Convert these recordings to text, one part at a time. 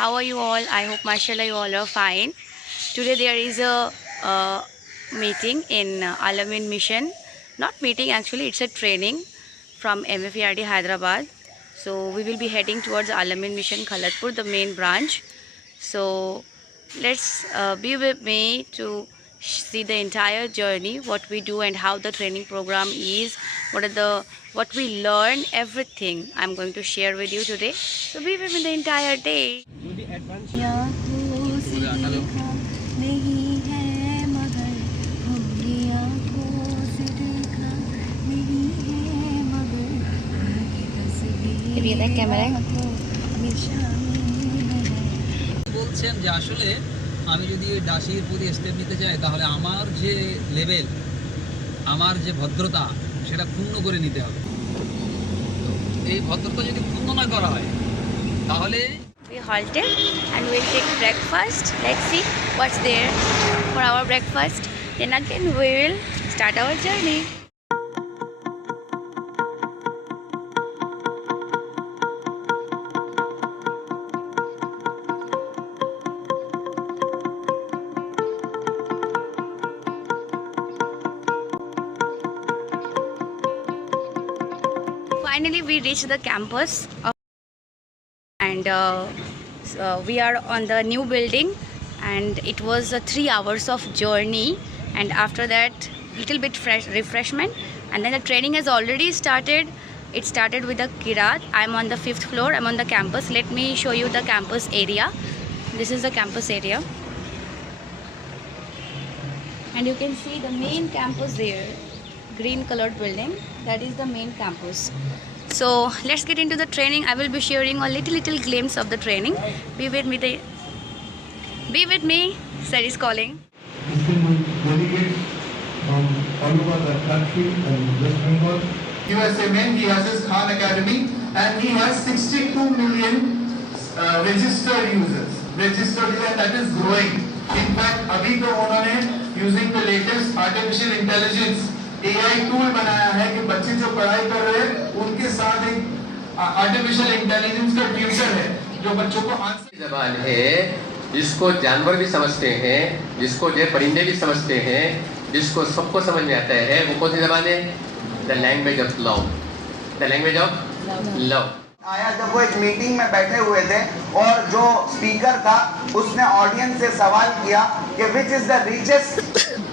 How are you all? I hope mashallah you all are fine. Today there is a meeting in Alamin Mission. Not meeting actually, it's a training from MFERD Hyderabad. So we will be heading towards Alamin Mission Khalatpur, the main branch. So let's be with me to see the entire journey, what we do and how the training program is, what we learn, everything I'm going to share with you today. So be with me the entire day. বলছেন যে আসলে আমি যদি এই ডাশির প্রতি step নিতে চাই তাহলে আমার যে লেভেল, আমার যে ভদ্রতা সেটা ক্ষুণ্ণ করে নিতে হবে। এই ভদ্রতা যদি ক্ষুণ্ণ না করা হয় তাহলে We halted and we'll take breakfast. Let's see what's there for our breakfast. Then again we will start our journey. Finally we reached the campus and we are on the new building, and it was 3 hours of journey, and after that little bit refreshment, and then the training has already started. It started with the Kirat. I'm on the 5th floor. I'm on the campus. Let me show you the campus area. This is the campus area, and you can see the main campus there, green colored building. That is the main campus. So let's get into the training. I will be sharing a little glimpse of the training. Be with me. Sir is calling. Delegates from all over the country and West Bengal. USA main, he has his Khan Academy and he has 62 million registered users. And that is growing. In fact, abhi to unhone using the latest artificial intelligence AI tool बनाया है कि बच्चे जो पढ़ाई कर रहे हैं उनके साथ एक आर्टिफिशियल इंटेलिजेंस का ट्यूटर है जो बच्चों को आंसर ज़बान है, जिसको जानवर भी समझते हैं, जिसको जो परिंदे भी समझते हैं, जिसको सबको समझ में आता है, वो कौन सी ज़बान है? The language of love. The language of love. आया जब वो एक मीटिंग में बैठे हुए थे और जो स्पीकर था उसने ऑडियंस से सवाल किया कि which is the richest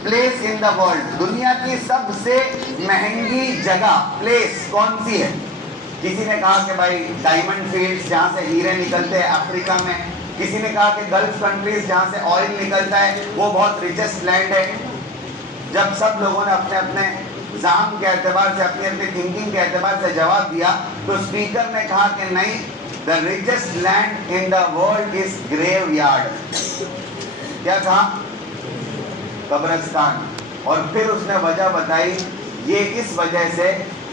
place in the world, दुनिया की सबसे महंगी जगह प्लेस कौन सी है? किसी ने कहा कि भाई डायमंड फील्ड्स जहाँ से हीरे निकलते हैं अफ्रीका में, किसी ने कहा कि गल्फ कंट्रीज जहाँ से ऑयल निकलता है वो बहुत रिचेस्ट लैंड है। जब सब लोगों ने अपने अपने जाम के एतबार से, अपनी अपनी थिंकिंग के एतबार से जवाब दिया, तो स्पीकर ने कहा कि नहीं, the richest land in the world is graveyard. क्या कहा? कब्रिस्तान। और फिर उसने वजह बताई, ये इस वजह से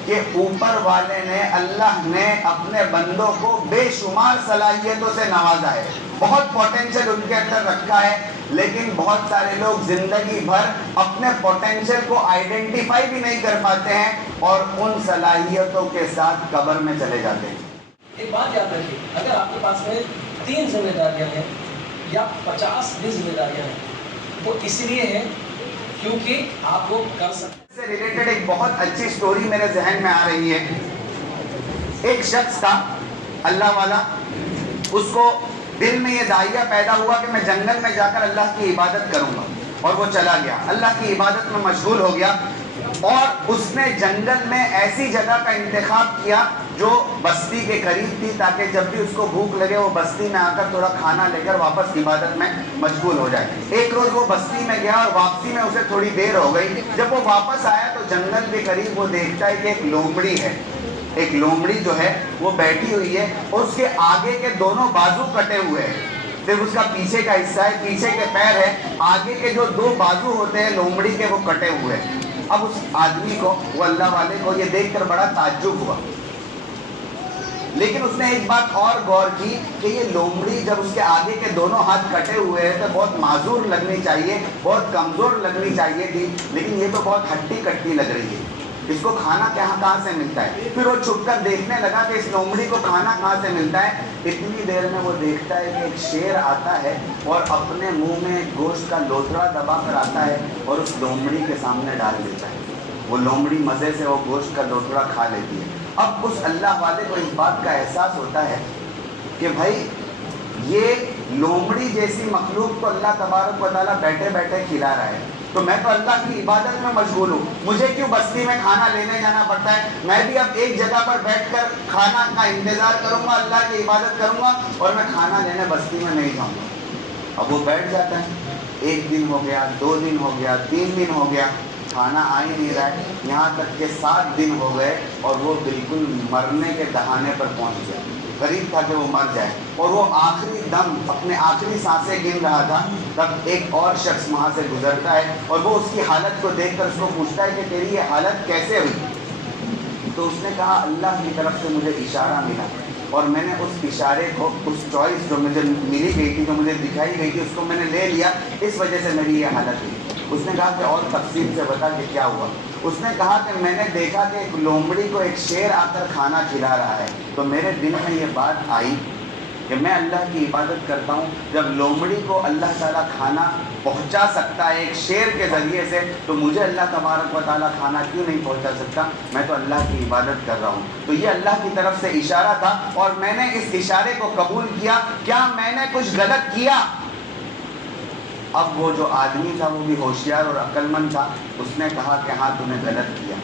कि ऊपर वाले ने, अल्लाह ने अपने बंदों को बेशुमार सलाहियतों से नवाजा है, बहुत पोटेंशियल उनके अंदर रखा है, लेकिन बहुत सारे लोग जिंदगी भर अपने पोटेंशियल को आइडेंटिफाई भी नहीं कर पाते हैं और उन सलाहियतों के साथ कब्र में चले जाते हैं। एक बात याद रखिए, अगर आपके पास में 3 जिम्मेदारियां हैं या 50 भी जिम्मेदारियां हैं, तो इसलिए है क्योंकि आप वो कर सकते हैं। से रिलेटेड एक बहुत अच्छी स्टोरी मेरे जहन में आ रही है। एक शख्स था अल्लाह वाला, उसको दिल में ये दाइया पैदा हुआ कि मैं जंगल में जाकर अल्लाह की इबादत करूंगा, और वो चला गया, अल्लाह की इबादत में मशगूल हो गया, और उसने जंगल में ऐसी जगह का इंतखाब किया जो बस्ती के करीब थी, ताकि जब भी उसको भूख लगे वो बस्ती में आकर थोड़ा खाना लेकर वापस इबादत में मशगूल हो जाए। एक रोज वो बस्ती में गया और वापसी में उसे थोड़ी देर हो गई। जब वो वापस आया तो जंगल के करीब वो देखता है कि एक लोमड़ी है, एक लोमड़ी जो है वो बैठी हुई है और उसके आगे के दोनों बाजू कटे हुए हैं, फिर उसका पीछे का हिस्सा है, पीछे के पैर है, आगे के जो 2 बाजू होते हैं लोमड़ी के वो कटे हुए हैं। अब उस आदमी को, वो अल्लाह वाले को ये देखकर बड़ा ताज्जुब हुआ, लेकिन उसने एक बात और गौर की कि ये लोमड़ी जब उसके आगे के दोनों हाथ कटे हुए हैं तो बहुत माजूर लगनी चाहिए, बहुत कमज़ोर लगनी चाहिए थी, लेकिन ये तो बहुत हट्टी कट्टी लग रही है। इसको खाना कहाँ से मिलता है। फिर वो छुपकर देखने लगा कि इस लोमड़ी को खाना कहाँ से मिलता है। इतनी देर में वो देखता है कि एक शेर आता है और अपने मुंह में गोश्त का लोथड़ा दबा कर आता है और उस लोमड़ी के सामने डाल देता है। वो लोमड़ी मज़े से वो गोश्त का लोथड़ा खा लेती है। अब उस अल्लाह वाले को इस बात का एहसास होता है कि भाई ये लोमड़ी जैसी मखलूक को अल्लाह तबारक व तआला बैठे बैठे खिला रहा है, तो मैं तो अल्लाह की इबादत में मशगूल हूँ, मुझे क्यों बस्ती में खाना लेने जाना पड़ता है। मैं भी अब एक जगह पर बैठकर खाना का इंतज़ार करूँगा, अल्लाह की इबादत करूँगा और मैं खाना लेने बस्ती में नहीं जाऊँगा। अब वो बैठ जाता है। 1 दिन हो गया, 2 दिन हो गया, 3 दिन हो गया, खाना आ ही नहीं रहा है। यहाँ तक के 7 दिन हो गए और वो बिल्कुल मरने के दहाने पर पहुँच गया। करीब था कि वो मर जाए और वो आखिरी दम अपने आखिरी सांसें गिन रहा था, तब एक और शख्स वहाँ से गुजरता है और वो उसकी हालत को देखकर उसको पूछता है कि तेरी ये हालत कैसे हुई। तो उसने कहा अल्लाह की तरफ से मुझे इशारा मिला और मैंने उस इशारे को, उस चॉइस जो मुझे मिली गई थी, जो मुझे दिखाई गई थी, उसको मैंने ले लिया, इस वजह से मेरी ये हालत हुई। उसने कहा कि और तफसील से बता कि क्या हुआ। उसने कहा कि मैंने देखा कि एक लोमड़ी को एक शेर आकर खाना खिला रहा है, तो मेरे दिल में ये बात आई कि मैं अल्लाह की इबादत करता हूँ, जब लोमड़ी को अल्लाह ताला खाना पहुँचा सकता है एक शेर के ज़रिए से, तो मुझे अल्लाह तबारक व ताला खाना क्यों नहीं पहुँचा सकता। मैं तो अल्लाह की इबादत कर रहा हूँ। तो ये अल्लाह की तरफ से इशारा था और मैंने इस इशारे को कबूल किया। क्या मैंने कुछ गलत किया? अब वो जो आदमी था वो भी होशियार और अक्लमंद था, उसने कहा कि हाँ तूने गलत किया।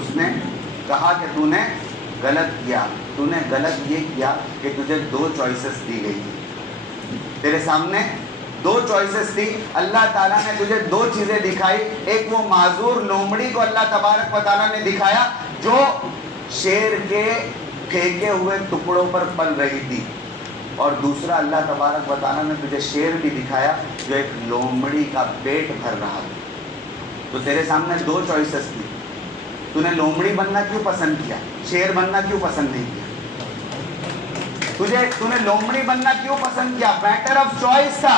उसने कहा कि तूने गलत किया। तूने गलत ये किया कि तुझे 2 चॉइसेस दी गई थी। तेरे सामने 2 चॉइसेस थी। अल्लाह ताला ने तुझे 2 चीज़ें दिखाई। एक वो माजूर लोमड़ी को अल्लाह तबारक व ताला ने दिखाया जो शेर के फेंके हुए टुकड़ों पर पल रही थी, और दूसरा अल्लाह तबारक व तआला ने तुझे शेर भी दिखाया जो एक लोमड़ी का पेट भर रहा था। तो तेरे सामने 2 चॉइसेस थी। तूने लोमड़ी बनना क्यों पसंद किया, शेर बनना क्यों पसंद नहीं किया? तूने लोमड़ी बनना क्यों पसंद किया? मैटर ऑफ चॉइस था।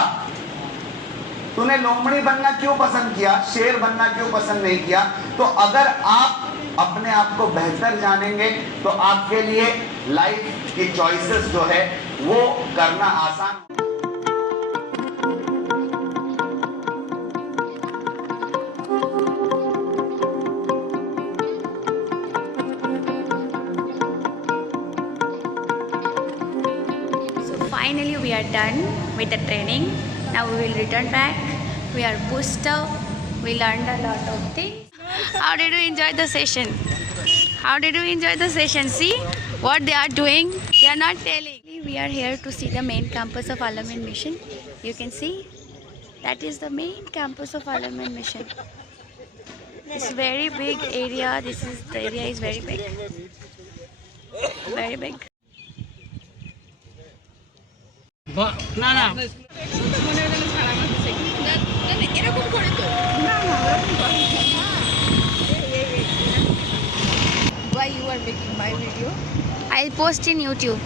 तूने लोमड़ी बनना क्यों पसंद किया, शेर बनना क्यों पसंद नहीं किया? तो अगर आप अपने आप को बेहतर जानेंगे तो आपके लिए लाइफ की चॉइसेस जो है वो करना आसान। So finally we are done with the training. Now we will return back. We are boosted up. We learned a lot of things. How did you enjoy the session? How did you enjoy the session? See what they are doing. They are not telling. We are here to see the main campus of Al-Amin Mission. You can see that is the main campus of Al-Amin Mission. It's very big area. The area is very big. Very big. Why you are making my video? I'll post in YouTube.